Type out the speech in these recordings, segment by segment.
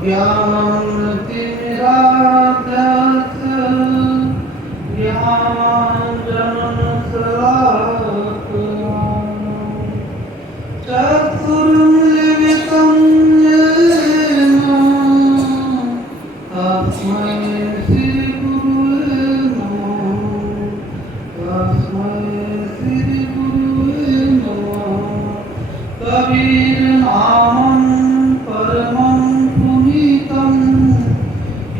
अज्ञानतिमिरान्धस्य ज्ञानाञ्जनशलाकया चक्षुरुन्मीलितं येन तस्मै श्रीगुरुवे नमः। तस्मै श्रीगुरुवे नमः। कबीरनामं परमं पुनीतं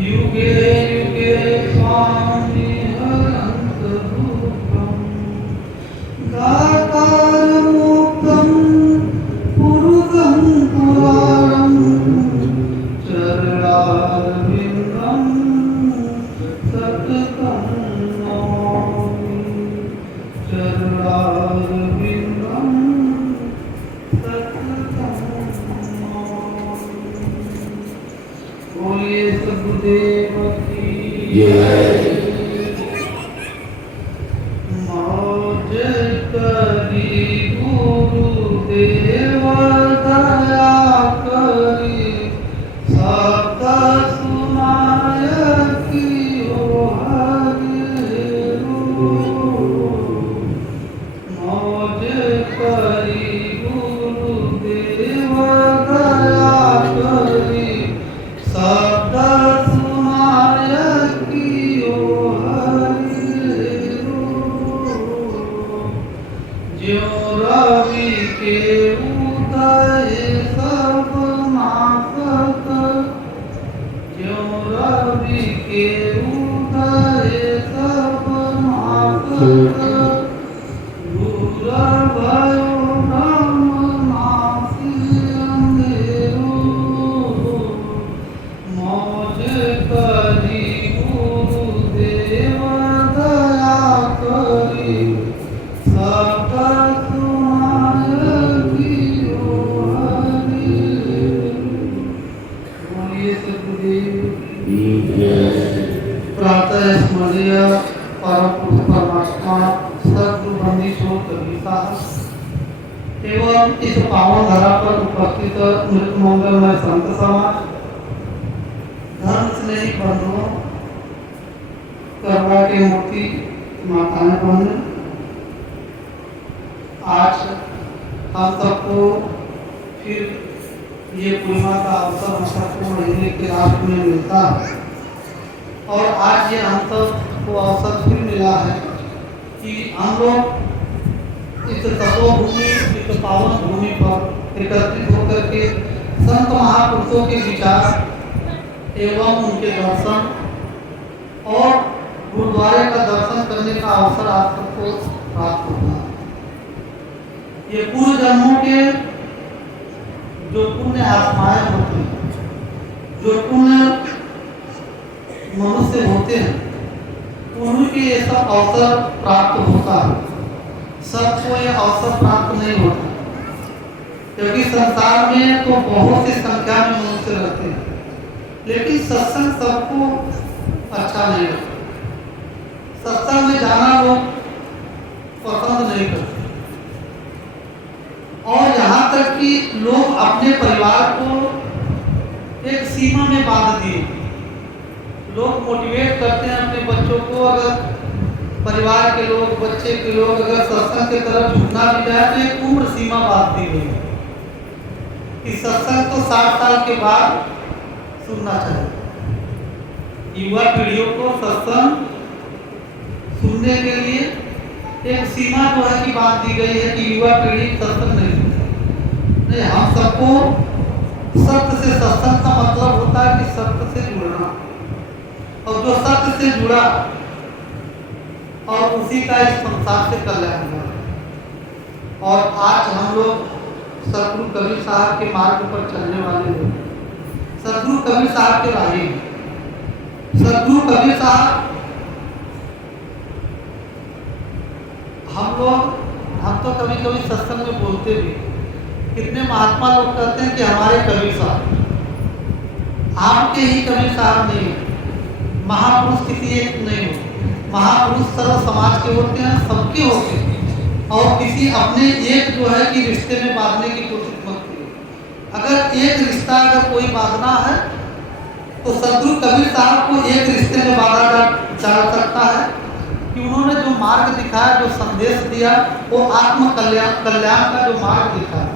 युगे युगे स्वामी हरन्तरूपम् गातारमुक्तं पुरुषं पुराणं चरणारविन्दं सततं नमामि। चरणारविन्दं सततं नमामि। बोलिए सद्गुरुदेव की जय। मौज करी गुरुदेव दया करी शब्द सुनाय कियो हरे मौज करी गुरुदेव दया करी शब्द सुनाय कियो हरे ज्यों रवि के उदय सब नासक ज्यों रवि के उदय सब नासक दूर भयो ब्रह्म नासि अंधेरो मौज करी गुरुदेव दया करी शब्द सुनाय कियो हरे। बोलिए सद्गुरुदेव की जय। प्रातः स्मरणीय परम पुरुष परमात्मा सद्गुरु बंदीश्वर कबीर साहब एवं इस पावन धरा पर उपस्थित मृत मंगलमय संत समाज धर्म स्नेही बंधुओं करवा के मूर्ति माताएं बहनें आज हम सबको फिर ये पूर्णिमा का अवसर हम सबको महीने के लास्ट में मिलता है और आज ये हम सबको अवसर फिर मिला है कि हम लोग इस तपोभूमि इस पावन भूमि पर एकत्रित होकर के संत महापुरुषों के विचार एवं उनके दर्शन और गुरुद्वारे का दर्शन करने का अवसर आप सबको प्राप्त होता है। ये पूर्व जन्मों के जो पुण्य आत्माएं होती हैं जो पुण्य मनुष्य होते हैं उनके ये सब अवसर प्राप्त होता है। सबको ये अवसर प्राप्त नहीं होता क्योंकि संसार में तो बहुत सी संख्या में मनुष्य रहते हैं लेकिन सत्संग सबको अच्छा नहीं लगता। सत्संग में जाना लोग पसंद नहीं करते और यहाँ तक कि लोग अपने परिवार को एक सीमा में बांध दिए। लोग मोटिवेट करते हैं अपने बच्चों को अगर परिवार के लोग बच्चे के लोग अगर सत्संग की तरफ झुकना भी जाए तो एक उम्र सीमा बांध दी गई है कि सत्संग तो 60 साल के बाद सुनना चाहिए। युवा पीढ़ियों को सत्संग सुनने के लिए एक सीमा जो है कि बात दी गई है कि युवा पीढ़ी सत्संग नहीं सुनती। नहीं, हम सबको सत्य से सत्संग का मतलब होता है कि सत्य से जुड़ना और जो सत्य से जुड़ा और उसी का इस संसार से कल्याण हुआ। और आज हम लोग सद्गुरु कबीर साहब के मार्ग पर चलने वाले लोग सद्गुरु कबीर साहब के राही हैं। सद्गुरु कबीर साहब हम तो कभी कभी सत्संग में बोलते भी कितने महात्मा लोग कहते हैं कि हमारे कबीर साहब आपके ही कबीर साहब नहीं है। महापुरुष किसी एक नहीं होते। महापुरुष सर्व समाज के होते हैं सबके होते हैं और किसी अपने एक जो है कि रिश्ते में बांधने की कोशिश मत करिए। अगर एक रिश्ता अगर कोई बांधना है तो सदगुरु कबीर साहब को एक रिश्ते में बांधा जा सकता है कि उन्होंने जो मार्ग दिखाया, जो संदेश दिया, वो आत्म कल्याण का जो मार्ग दिखाया,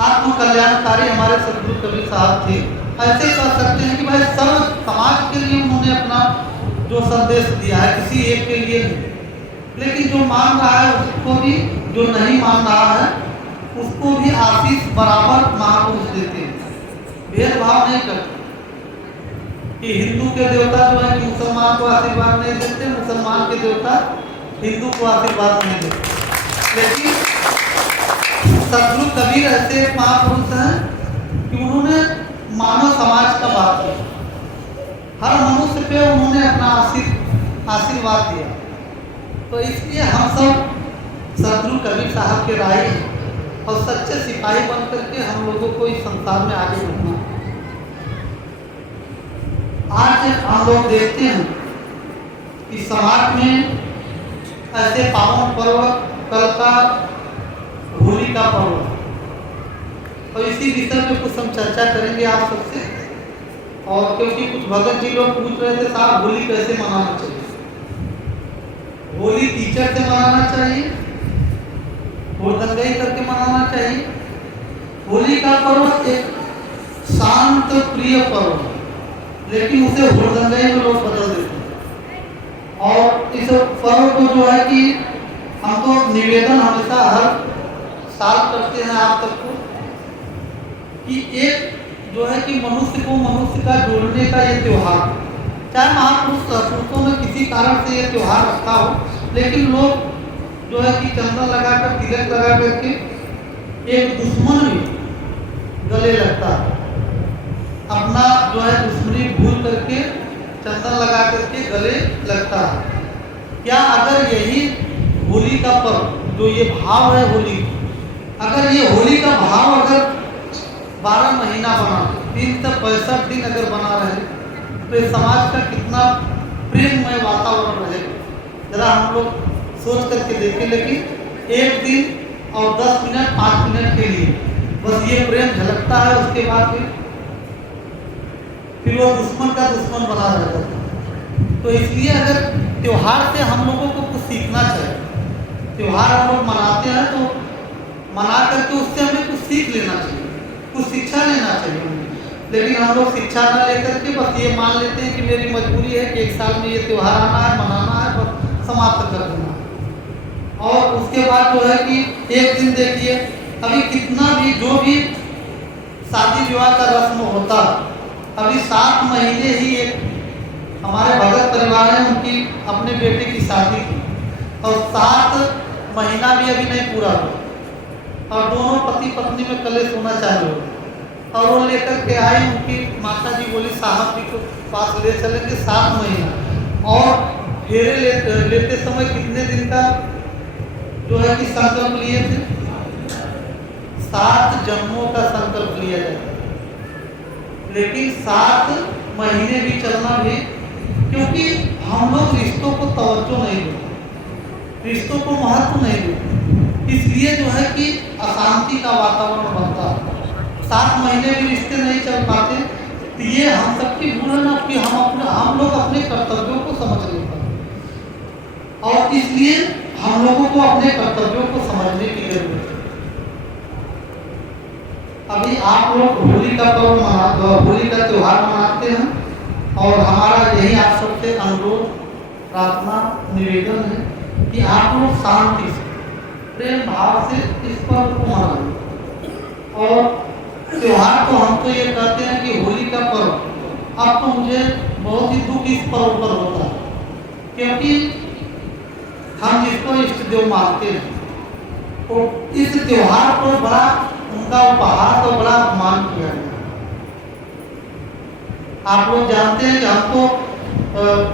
आत्म कल्याणकारी हमारे सदगुरु कबीर साहब थे। ऐसे कह सकते हैं कि भाई सर्व समाज के लिए उन्होंने अपना जो संदेश दिया है, किसी एक के लिए नहीं। लेकिन जो मान रहा है उसको भी, जो नहीं मान रहा है उसको भी आशीष बराबर महापुरुष देते हैं, भेदभाव नहीं करते कि हिंदू के देवता जो है कि मुसलमान को आशीर्वाद नहीं देते, मुसलमान के देवता हिंदू को आशीर्वाद नहीं देते। लेकिन सदगुरु कबीर ऐसे महापुरुष हैं कि उन्होंने मानव समाज का बात किया, हर मनुष्य पे उन्होंने अपना आशीर्वाद दिया। तो इसलिए हम सब सदगुरु कबीर साहब के राही हैं और सच्चे सिपाही बन करके हम लोगों को इस संसार में आगे बढ़ना। आज हम लोग देखते हैं कि समाज में ऐसे पावन पर्व कल का होली का पर्व, और इसी विषय पे कुछ हम चर्चा करेंगे आप सबसे। और क्योंकि कुछ भगत जी लोग पूछ रहे थे साहब होली कैसे मनाना चाहिए, होली टीचर से मनाना चाहिए, हुड़दंगई करके मनाना चाहिए। होली का पर्व एक शांत प्रिय पर्व है, लेकिन उसे हुड़दंगई में लोग बदल देते हैं। और इस पर्व को जो है कि हम तो निवेदन हमेशा हर साल करते हैं आप सबको कि एक जो है कि मनुष्य को मनुष्य का जोड़ने का ये त्यौहार, चाहे महापुरुषों ने किसी कारण से ये त्यौहार रखा हो, लेकिन लोग जो है कि चंदन लगाकर, तिलक लगा करके एक दुश्मन भी गले लगता है, अपना जो है दुश्मनी भूल करके चंदन लगा करके गले लगता है। क्या अगर यही होली का पर्व जो ये भाव है होली, अगर ये होली का भाव अगर 12 महीना बना, 365 दिन अगर बना रहे, तो इस समाज का कितना प्रेममय वातावरण रहेगा, जरा हम लोग सोच करके देखें। लेकिन एक दिन और 10 मिनट 5 मिनट के लिए बस ये प्रेम झलकता है, उसके बाद फिर वो दुश्मन का दुश्मन बना रहता है। तो इसलिए अगर त्योहार से हम लोगों को कुछ सीखना चाहिए। त्योहार हम लोग मनाते हैं तो मना करके उससे हमें कुछ सीख लेना चाहिए, कुछ शिक्षा लेना चाहिए। लेकिन हम लोग शिक्षा न लेकर के बस ये मान लेते हैं कि मेरी मजबूरी है कि एक साल में ये त्यौहार आना है, मनाना है, बस समाप्त कर देना। और उसके बाद जो है कि एक दिन देखिए, अभी कितना भी जो भी शादी विवाह का रस्म होता, अभी 7 महीने ही एक हमारे भगत परिवार है, उनकी अपने बेटे की शादी की, और 7 महीना भी अभी नहीं पूरा हुआ, और दोनों पति पत्नी में कलेश होना चालू हो। और वो लेकर के आए, उनकी माता जी बोली साहब जी को पास ले चलेंगे 7 महीना, और फेरे लेते समय कितने दिन का जो है कि संकल्प लिए थे, 7 जन्मों का संकल्प लिया जाता है। लेकिन 7 महीने भी चलना भी, क्योंकि हम लोग रिश्तों को तवज्जो नहीं देते, रिश्तों को महत्व नहीं देते, इसलिए जो है कि अशांति का वातावरण बनता है। 7 महीने भी रिश्ते नहीं चल पाते, तो ये हम सबकी भूल है ना कि हम लोग अपने कर्तव्यों को समझ नहीं पाते, और इसलिए हम लोगों को अपने कर्तव्यों को समझने की जरूरत है। अभी आप लोग होली का पर्व होली का त्यौहार मनाते हैं, और हमारा यही आप सबसे अनुरोध, प्रार्थना, निवेदन है कि आप लोग शांति से, प्रेम भाव से इस पर्व को मनाएं। और त्योहार तो हम तो ये कहते हैं कि होली का पर्व, अब तो मुझे बहुत ही दुख इस पर्व पर होता है, क्योंकि हम जिसको इष्ट देव मानते हैं, तो इस त्योहार को बड़ा उनका उपहार तो बड़ा अपमान किया गया। आप लोग जानते हैं कि हम तो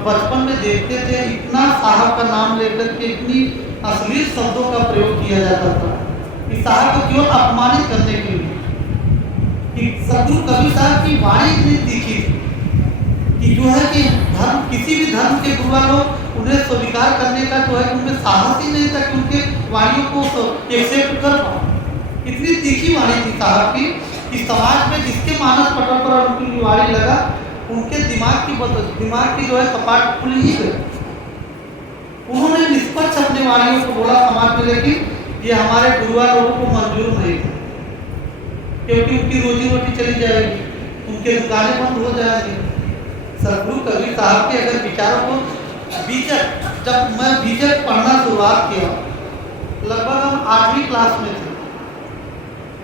बचपन में देखते थे, इतना साहब का नाम लेकर के इतनी अश्लील शब्दों का प्रयोग किया जाता था कि साहब को केवल अपमानित करने के लिए। कि सदगुरु कबीर साहब की वाणी इतनी तीखी थी कि जो है कि धर्म, किसी भी धर्म के गुरु लोग उन्हें स्वीकार करने का जो है उनमें साहस ही नहीं था कि उनके वाणियों को एक्सेप्ट कर पाए। इतनी तीखी वाणी थी साहब की कि समाज में जिसके मानस पटल पर उनकी फुलवाड़ी लगा, उनके दिमाग की जो है कपाट खुल ही गए। उन्होंने निष्पक्ष अपने वालियों को बोला समाज में, लेकिन ये हमारे गुरुवार लोगों को मंजूर नहीं था, क्योंकि उनकी रोजी रोटी चली जाएगी, उनके दुकानें बंद हो जाएंगी। सदगुरु कबीर साहब के अगर विचारों को जब मैं बीजक पढ़ना शुरुआत किया, लगभग हम 8वीं क्लास में थे।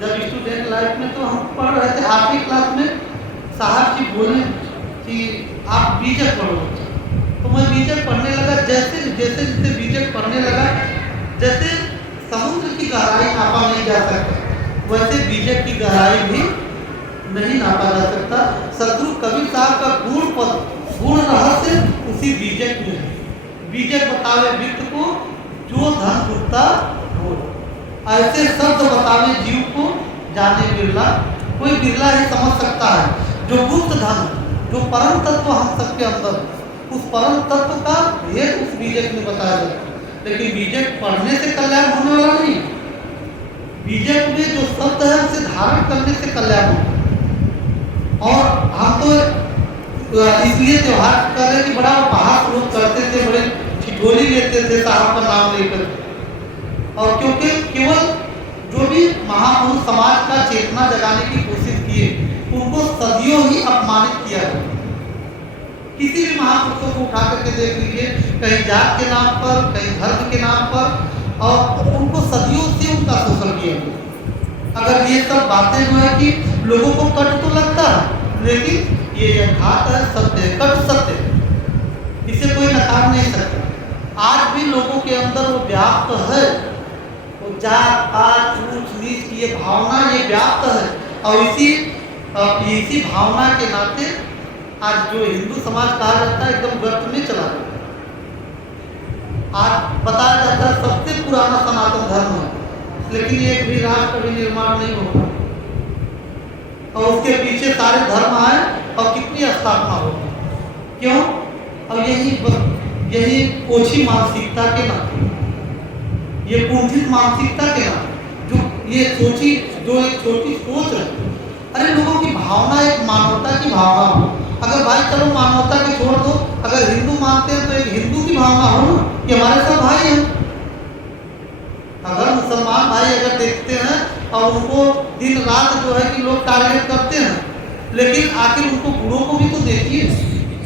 जब स्टूडेंट लाइफ में तो हम पढ़ रहे थे, 8वीं क्लास में साहब जी बोले कि आप बीजक पढ़ो। तो मैं बीजक पढ़ने लगा। जैसे जैसे बीजक पढ़ने लगा, जैसे समुद्र की गहराई नापा नहीं जा सकता, वैसे बीजक की गहराई भी नहीं नापा जा सकता। सदगुरु कबीर साहब का गुण रहस्य उसी बीजक में है। बीजक बतावे वित्त को जो धन जुटता हो, ऐसे शब्द बतावे जीव को जाने बिरला। कोई बिरला ही समझ सकता है जो गुप्त धन, जो परम तत्व हम सबके अंदर, उस परम तत्व का भेद उस बीजक में बताया जाता। लेकिन बीजक पढ़ने से कल्याण होने वाला नहीं, बीजक में जो शब्द है उसे धारण करने से कल्याण होता। और हम तो इसलिए त्योहार कर रहे कि बड़ा उपहास लोग करते थे, बड़े ठिठोली लेते थे साहब का नाम लेकर। और क्योंकि केवल जो भी महापुरुष समाज का चेतना जगाने की कोशिश किए, उनको सदियों ही अपमानित किया गया। किसी भी महापुरुषों को उठा करके देख लीजिए, कहीं जात के नाम पर, कहीं धर्म के नाम पर, और उनको सदियों से उनका शोषण किया गया। अगर ये सब बातें जो है कि लोगों को कट तो लगता है, लेकिन ये यथार्थ है, सत्य है, कट सत्य है, इसे कोई नकार नहीं सकता। आज भी लोगों के अंदर वो व्याप्त है, वो जात पात ऊंच नीच की ये भावना ये व्याप्त है। और इसी भावना के नाते आज जो हिंदू समाज कहा जाता है एकदम गर्त में चला गया। आज बताया जाता है सबसे पुराना सनातन धर्म है, लेकिन एक भी राष्ट्र कभी निर्माण नहीं होगा, और उसके पीछे सारे धर्म आए और कितनी स्थापना होगी। क्यों? और यही ओछी मानसिकता के नाते, ये कुंठित मानसिकता के नाते, जो ये जो एक छोटी सोच है। अरे लोगों की भावना एक मानवता की भावना हो। अगर भाई चलो मानवता के छोड़ दो, अगर हिंदू मानते हैं तो एक हिंदू की भावना हो ना कि हमारे सब भाई हैं। अगर मुसलमान भाई अगर देखते हैं और उनको दिन रात जो है कि लोग टारगेट करते हैं, लेकिन आखिर उनको गुरुओं को भी तो देखिए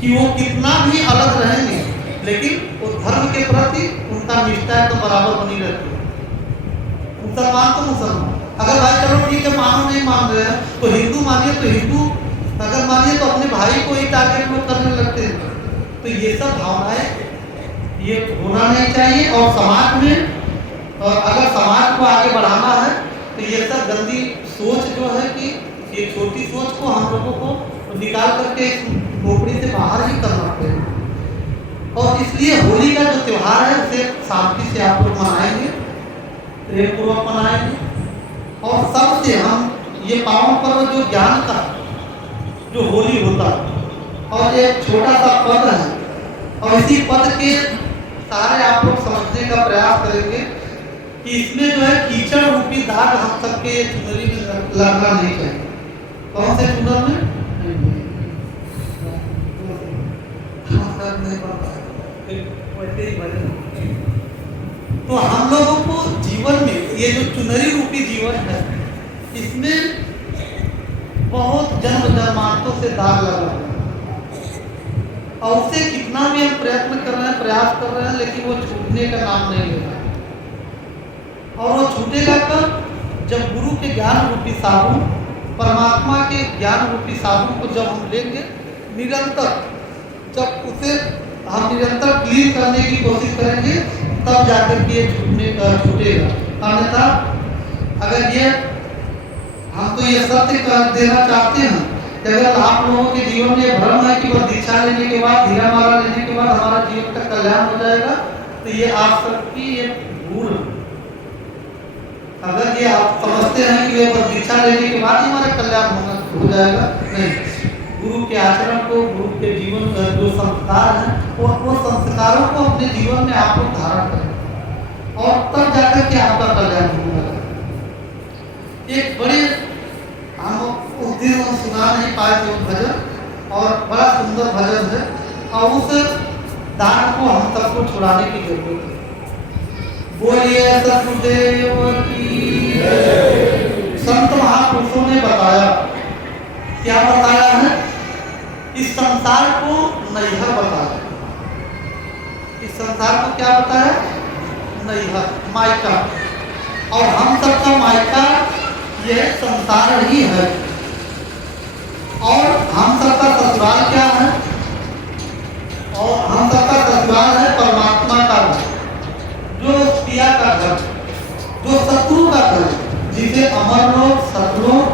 कि वो कितना भी अलग रहेंगे, लेकिन वो धर्म के प्रति उनका निष्ठा तो बराबर बनी रहती है। मुसलमान तो मुसलमान, अगर भाई चलो ठीक है मानो नहीं मान रहे हैं तो हिंदू मानिए, तो हिंदू अगर मानिए तो अपने भाई को ही टारगेट लोग करने लगते हैं। तो ये सब भावनाएं ये होना नहीं चाहिए। और समाज में अगर समाज को आगे बढ़ाना है तो ये सब गंदी सोच जो है कि ये छोटी सोच को हम लोगों को निकाल करके खोपड़ी से बाहर ही करना पड़ेगा। और इसलिए होली का जो त्यौहार है उसे शांति से आप लोग मनाएंगे, प्रेमपूर्वक मनाएंगे, और सबसे हम ये पावन पर्व जो ज्ञान का जो होली होता है, और ये छोटा सा पद है, और इसी पद के सारे आप लोग समझने का प्रयास करेंगे कि इसमें जो है कीचड़ रूपी दाग हम सबके चुनरी में लगना नहीं चाहिए। कौन से चुनर में? तो हम लोगों को जीवन में ये जो चुनरी रूपी जीवन है, इसमें बहुत जन्म जन्मांतों से दाग लगा है, और उसे कितना भी हम प्रयत्न कर रहे हैं, प्रयास कर रहे हैं, लेकिन वो छूटने का नाम नहीं ले रहा है। और वो छूटेगा कब? जब गुरु के ज्ञान रूपी साबुन, परमात्मा के ज्ञान रूपी साबुन को जब हम लेंगे निरंतर, जब उसे हम निरंतर क्लीन करने की कोशिश करेंगे, तब जाकर के छूटेगा। अन्यथा अगर ये हम तो ये सत्य कर देना चाहते हैं कि अगर आप लोगों के जीवन में भ्रम है कि बस दीक्षा लेने के बाद, हीरा माला लेने के बाद हमारा जीवन का कल्याण हो जाएगा, तो ये आप सबकी ये भूल। अगर ये आप समझते हैं कि बस दीक्षा लेने के बाद ही हमारा कल्याण हो जाएगा, नहीं। गुरु के आचरण को, गुरु के जीवन का जो संस्कार है, वो संस्कारों को अपने जीवन में आप लोग धारण करें, और तब जाकर के आपका कल्याण होगा। एक बड़े हम उस दिन हम सुना नहीं पाए थे वो भजन, और बड़ा सुंदर भजन है, और उस दाग को हम सबको छुड़ाने की जरूरत है। बोलिए सतगुरुदेव की। संत महापुरुषों ने बताया, क्या बताया है? इस संसार को नैहर बताया। इस संसार को क्या बताया? नैहर, मायका। और हम सबका मायका यह संसार ही है, और हम सबका ससुराल क्या है? और हम सबका ससुराल है परमात्मा का घर, जो पिया का घर, जो शत्रु का घर, जिसे अमर लोग, सतलोक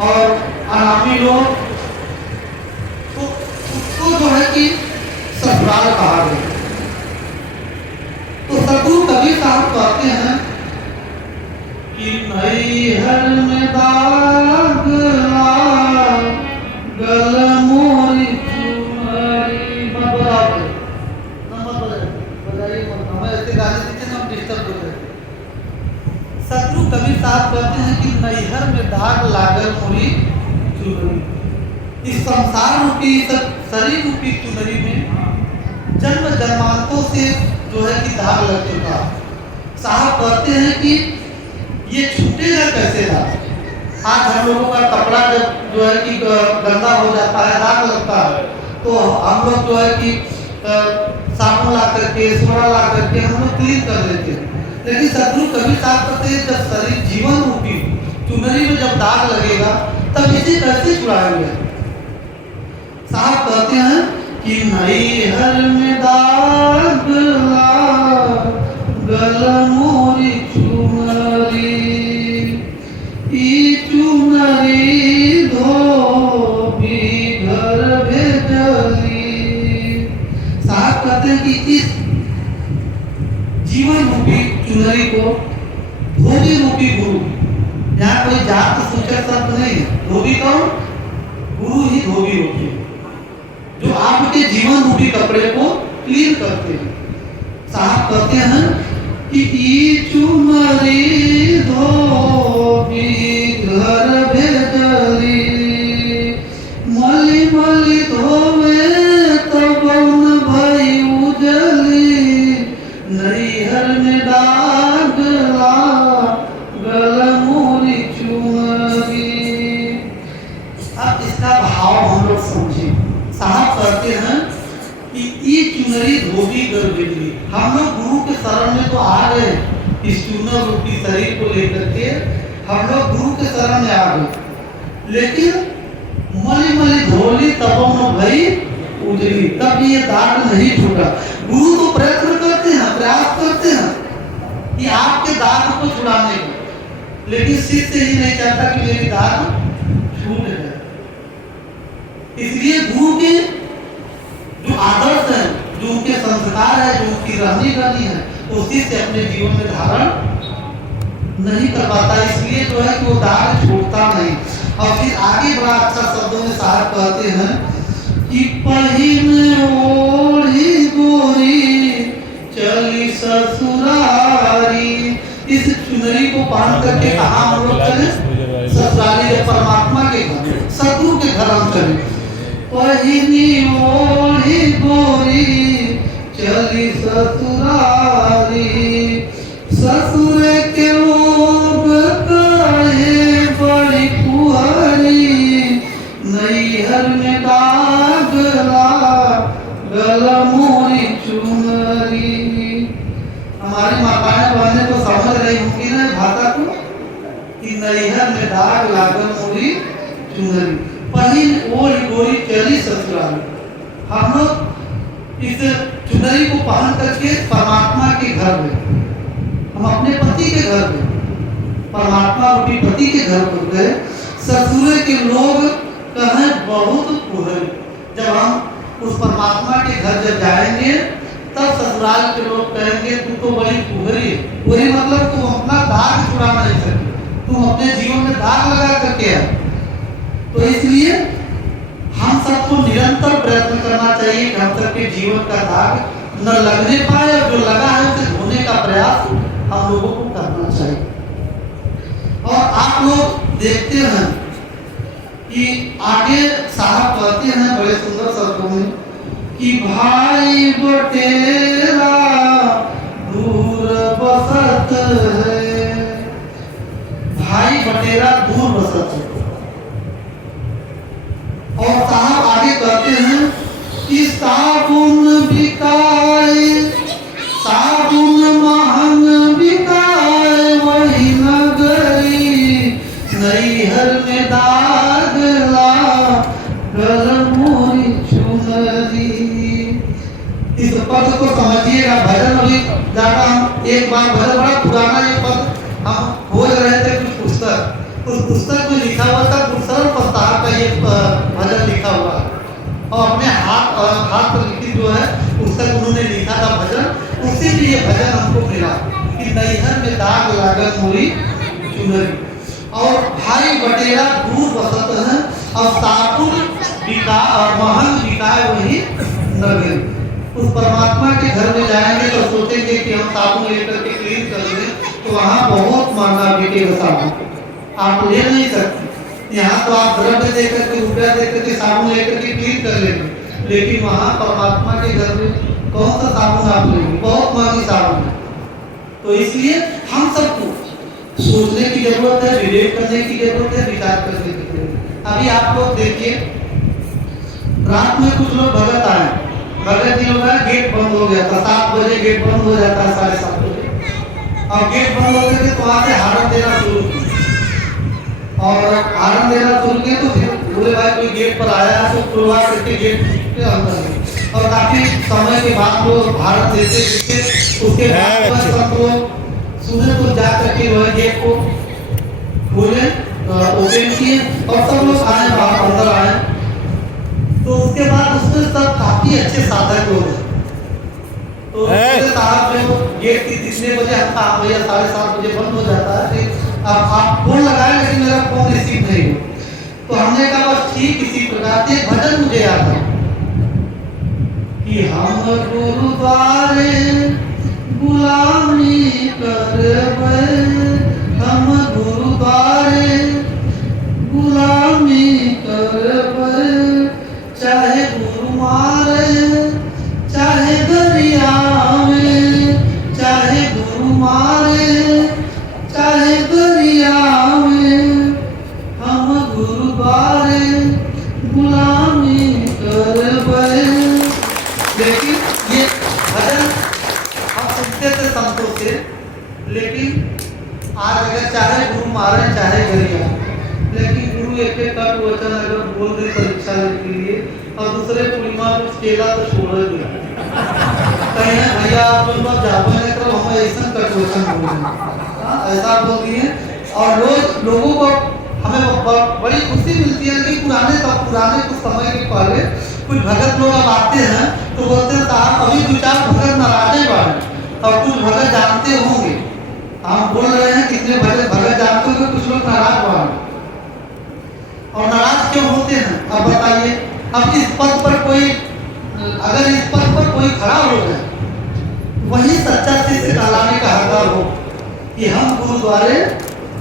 और अनामी लोग, तो उसको जो है कि ससुराल कहा गया। तो सतगुरु कबीर साहब कहते हैं कि नैहर में दाग गल मोरी चुनरी। बताइए मत, हमें ऐसे गाने दीजिए ना, हम डिस्टर्ब हो जाएंगे। सतगुरु कबीर साहब कहते हैं कि नैहर में दाग लागल मोरी चुनरी। इस संसार रूपी, शरीर रूपी चुनरी में जन्म जन्मांतों से जो है कि दाग लग चुका। साहब कहते हैं कि ये छूटेगा कैसे दाग? आज हम लोगों का कपड़ा जब जो है कि गंदा हो जाता है, दाग लगता है, तो हम लोग जो है कि साबुन ला करके, सोडा ला करके हम लोग क्लीन कर देते हैं। लेकिन सतगुरु कबीर साहब कहते हैं जब शरीर जीवन रूपी चुनरी में जब दाग लगेगा तब इसे कैसे छुड़ाएंगे? साहब कहते हैं कि नैहर में दाग गल मोरी चुनरी, ई चुनरी धोबी घर भेजली। साहब कहते हैं कि इस जीवन रूपी चुनरी को धोबी रूपी गुरु, यहाँ कोई जात सूचक शब्द नहीं है, धोबी कौन? गुरु ही धोबी होते हैं, जो आपके जीवन रूपी कपड़े को क्लीन करते हैं। साहब कहते हैं कि ई चुनरी धोबी घर भेजली, मली मली धोवे तब न भई उजली, नैहर में दाग गल मोरी चुनरी। अब इसका भाव हम लोग समझे। साहब कहते हैं कि ये चुनरी धोबी कर देगी। हम लोग गुरु के शरण में तो आ गए, इस चुनर रूपी शरीर को लेकर के हम लोग गुरु के शरण में आ गए, लेकिन मली मली धोली तब न भई उजली, तब ये दाग नहीं छूटा। गुरु तो प्रयत्न करते हैं, प्रयास करते हैं कि आपके दाग को छुड़ाने को, लेकिन शिष्य ही नहीं चाहता कि मेरी दाग छूट जाए। इसलिए गुरु के जो आदर्श है, जो उनके संस्कार है, जो उनकी रहनी करनी है, वो शिष्य अपने जीवन में धारण नहीं कर पाता। इसलिए जो है कि वो दाग छूटता नहीं। और फिर आगे बड़ा अच्छा शब्दों में साहब कहते हैं कि पहिन ओढ़ी गोरी चली ससुरारी। इस चुनरी को पहन करके कहाँ हम लोग चले? ससुरारी, परमात्मा के घर, सतगुरु के घर हम चले। पहिनी ओढ़ी गोरी चली ससुरारी, ससुर के लोग कहे बड़ी कुहरी, नैहर में दाग गल मोरी चुनरी। हमारी माताएं बहनें को समझ रही होंगी ना भाषा को, कि नैहर में दाग लागल मोरी चुनरी, पहिन ओढ़ी गोरी चली ससुरारी। हम लोग इस चुनरी को पहन करके परमात्मा के घर में, हम अपने पति के घर में, परमात्मा रूपी पति के घर पर गए। ससुर के लोग कहें बहुत कुहरी। जब हम उस परमात्मा के घर जब जाएंगे तब ससुराल के लोग कहेंगे तू तो बड़ी कुहरी है। कुहरी मतलब तुम अपना दाग छुड़ा नहीं सकते, तुम अपने जीवन में दाग लगा करके आए। तो इसलिए हम सबको निरंतर प्रयत्न करना चाहिए कि हम सबके जीवन का दाग न लगने पाए, और जो लगा है उसे धोने का प्रयास हम लोगों को करना चाहिए। और आप लोग देखते हैं कि आगे साहब कहते हैं बड़े सुंदर शब्दों में कि भाई बटेरा दूर बसत है, भाई बटेरा दूर बसत है। और साहब आगे कहते हैं कि साबुन बिकाए, साबुन महंग बिकाए वही नगरी, नैहर में दाग ला गलमोरी चुनरी। इस पद को समझिएगा, भजन अभी ज्यादा हम एक बार भजन बड़ा पुराना ये पद हम खोज रहे थे कुछ पुस्तक, उस पुस्तक में लिखा हुआ था गुरसरल प्रस्ताव का ये भजन लिखा हुआ है और अपने हाथ पर लिखित जो है पुस्तक उन्होंने लिखा था भजन, उसी में ये भजन हमको मिला कि नैहर में दाग लागल मोरी चुनरी और भाई बटेरा दूर बसत है और साबुन बिका और महंग बिकाए वही नगरी। उस परमात्मा के घर में जाएंगे तो सोचेंगे कि हम साबुन लेकर के क्लीन कर लें तो वहाँ बहुत महंगा बिकेगा साबुन, आप ले नहीं सकते। यहाँ तो आप द्रव्य देकर के रुपया देकर के साबुन लेकर के क्लीन कर लेंगे, लेकिन वहाँ परमात्मा के घर में कौन सा साबुन आप लेंगे, बहुत महंगी साबुन है। तो इसलिए हम सबको सोचने की जरूरत है, विवेक करने की जरूरत है, विचार करने की जरूरत है। अभी आप लोग देखिए रात में कुछ लोग भगत आए, भगत जी लोग गेट बंद हो गया था, 7 बजे गेट बंद हो जाता है, 7:30 बजे और गेट बंद हो गए तो वहाँ से हारन देना शुरू किया और हारन देना शुरू किया तो फिर बोले भाई कोई गेट पर आया तो खुलवा करके गेट के अंदर गए और काफी समय के बाद वो हारन देते देते उसके बाद सब लोग सुने तो जा करके वह गेट को खोले ओपन किए और सब लोग आए बाहर अंदर आए। तो उसके बाद उसमें सब काफी अच्छे साधक लोग हैं। तो साहब जो गेट की कितने बजे आपका भैया 7:30 बजे बंद हो जाता है, फिर आप फोन लगाए लेकिन मेरा फोन रिसीव नहीं हो। तो हमने कहा बस ठीक इसी प्रकार से भजन मुझे याद है कि हम गुरुद्वारे गुलामी करबे, हम गुरुद्वारे गुलामी करबे, चाहे गुरु मारे चाहे दरिया में, चाहे गुरु मारे चाहे दरिया में, हम गुरुद्वारे गुलामी करबे। लेकिन ये भजन हम सुनते थे संतों से, लेकिन आज अगर चाहे गुरु मारे चाहे दरिया, लेकिन गुरु एक एक कट वचन अगर बोल दे परीक्षा के लिए और दूसरे पूर्णिमा को केला तो छोड़ दिया कहीं भैया आप लोग जापन है तो हम ऐसा कट वचन बोल ऐसा बोल दिए। और रोज लोगों को हमें बड़ी खुशी मिलती है कि पुराने कुछ समय के पहले कुछ भगत लोग अब आते हैं तो बोलते हैं साहब अभी 2-4 भगत नाराजे बारे और कुछ भगत जानते होंगे, हम बोल रहे हैं कितने भगत जानते होंगे, कुछ लोग नाराज बारे और नाराज क्यों होते हैं अब बताइए। अब इस पद पर कोई अगर इस पद पर कोई खड़ा हो जाए वही सच्चा शिष्य कहलाने का हकदार हो कि हम गुरुद्वारे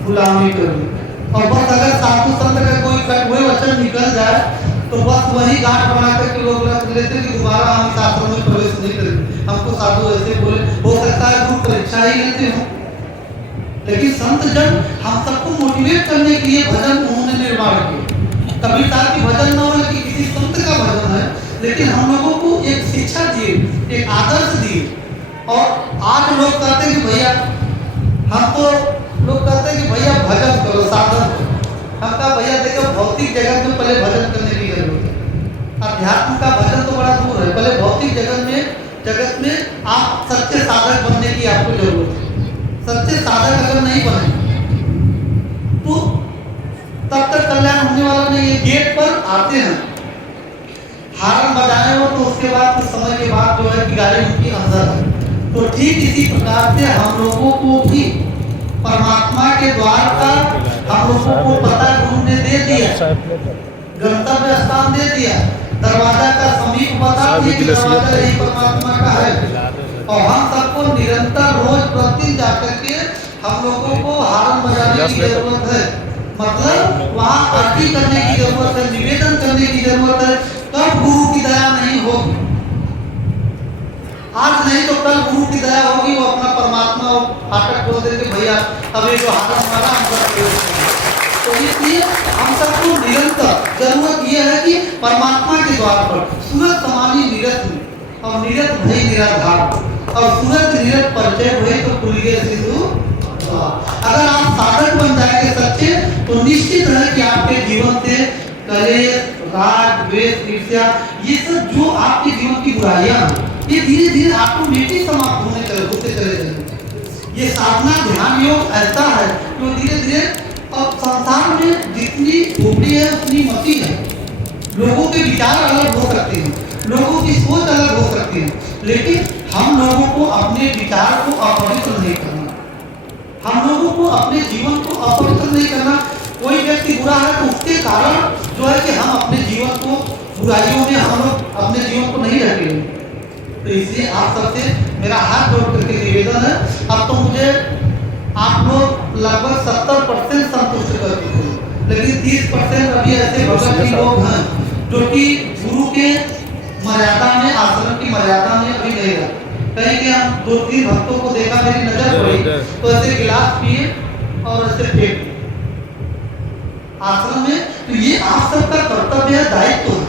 गुलामी करें। और बस अगर साधु संत का कोई वचन निकल जाए तो बस वही गांठ बना करके लोग रख लेते कि दोबारा हम इस आश्रम में प्रवेश नहीं करेंगे, हमको साधु ऐसे बोले, हो सकता है गुरु परीक्षा ही लेते हो। लेकिन संत जन हम सबको मोटिवेट करने के लिए भजन उन्होंने निर्माण किया। कबीर साहब की भजन न हो कि किसी संत का भजन है, लेकिन हम लोगों को एक शिक्षा दिए, एक आदर्श दिए। और आज लोग कहते हैं कि भैया हम तो लोग कहते हैं कि भैया भजन करो, साधन। हम कहा भैया देखो भौतिक जगत में पहले भजन करने की जरूरत है, अध्यात्म का भजन तो बड़ा दूर है, पहले भौतिक जगत में आप सच्चे साधक बनने की आपको जरूरत है। सच्चे साधक अगर नहीं बने तो तब तक कल्याण होने वाला नहीं है। गेट पर आते हैं, हारन बजाए हो तो उसके बाद कुछ समय के बाद जो है कि गाड़ी उनकी अंदर है। तो ठीक इसी प्रकार से हम लोगों को भी परमात्मा के द्वार का हम लोगों को पता गुरु ने दे दिया, गंतव्य स्थान दे दिया, दरवाजा का समीप बता दिया कि दरवाजा यही परमात्मा का है। और हम सबको निरंतर रोज प्रतिदिन जाकर के हम लोगों को हारन बजाने की जरूरत है। मतलब वहाँ आरती करने की जरूरत है, निवेदन करने की जरूरत है, तब गुरु की दया नहीं होगी। आज नहीं तो कल गुरु की दया होगी, वो अपना परमात्मा फाटक खोल देते भैया अब ये जो हालत हमारा हम सब। तो इसलिए हम सबको निरंतर जरूरत यह है कि परमात्मा के द्वार पर सूरज समानी निरत में और निरत भई निराधार, और सूरज निरत परिचय हुए तो खुल गए सिंधु। अगर आप साधक बन जाएंगे सच्चे, तो निश्चित है कि आपके जीवन से कलेश, राग, द्वेष, ईर्ष्या, ये सब जो आपके जीवन की बुराइयां ये धीरे धीरे ऑटोमेटिक समाप्त होते चले जाएंगे। ये साधना ध्यान योग ऐसा है कि वो धीरे धीरे, अब संसार में जितनी खोपड़ी है उतनी मती है। लोगों के विचार अलग हो सकते हैं, लोगों की सोच अलग हो सकती है, लेकिन हम लोगों को अपने विचार को अपवित्र नहीं करना, हम लोगों को अपने जीवन को अपवित्र नहीं करना। कोई व्यक्ति बुरा है तो उसके कारण जो है कि हम अपने जीवन को बुराइयों में हम लोग अपने जीवन को नहीं रखेंगे। तो इसलिए आप सबसे मेरा हाथ जोड़ करके निवेदन है, अब तो मुझे आप लोग लगभग 70% संतुष्ट कर चुके हैं, लेकिन 30% अभी ऐसे भगत जी लोग हैं जो कि गुरु के मर्यादा में, आश्रम की मर्यादा में अभी नहीं रहते। कहीं कि हम 2-3 भक्तों को देखा, मेरी नजर पड़ी तो ऐसे गिलास पिए और ऐसे फेंक आश्रम में। तो ये आप सबका कर्तव्य है, दायित्व है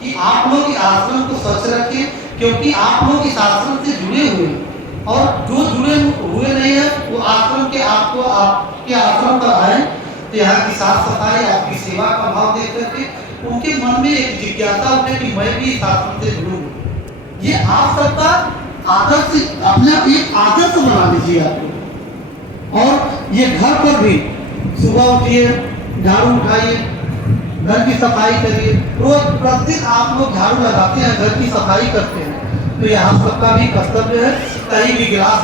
कि आप लोग आश्रम को स्वच्छ रखें, क्योंकि आप लोग इस आश्रम से जुड़े हुए हैं, और जो जुड़े हुए नहीं है वो आश्रम के आपको आपके आश्रम पर आए तो यहाँ की साफ सफाई, आपकी सेवा का भाव देख करके उनके मन में एक जिज्ञासा उठे कि मैं भी इस आश्रम से जुड़ूं। ये आप सबका आदर्श, अपने एक आदर्श बना लीजिए आप लोग। और ये घर पर भी सुबह उठिए, झाड़ू उठाइए, घर की सफाई करिए, रोज प्रतिदिन आप लोग झाड़ू लगाते हैं, घर की सफाई करते हैं, तो ये आप सबका भी कर्तव्य है। कहीं भी गिलास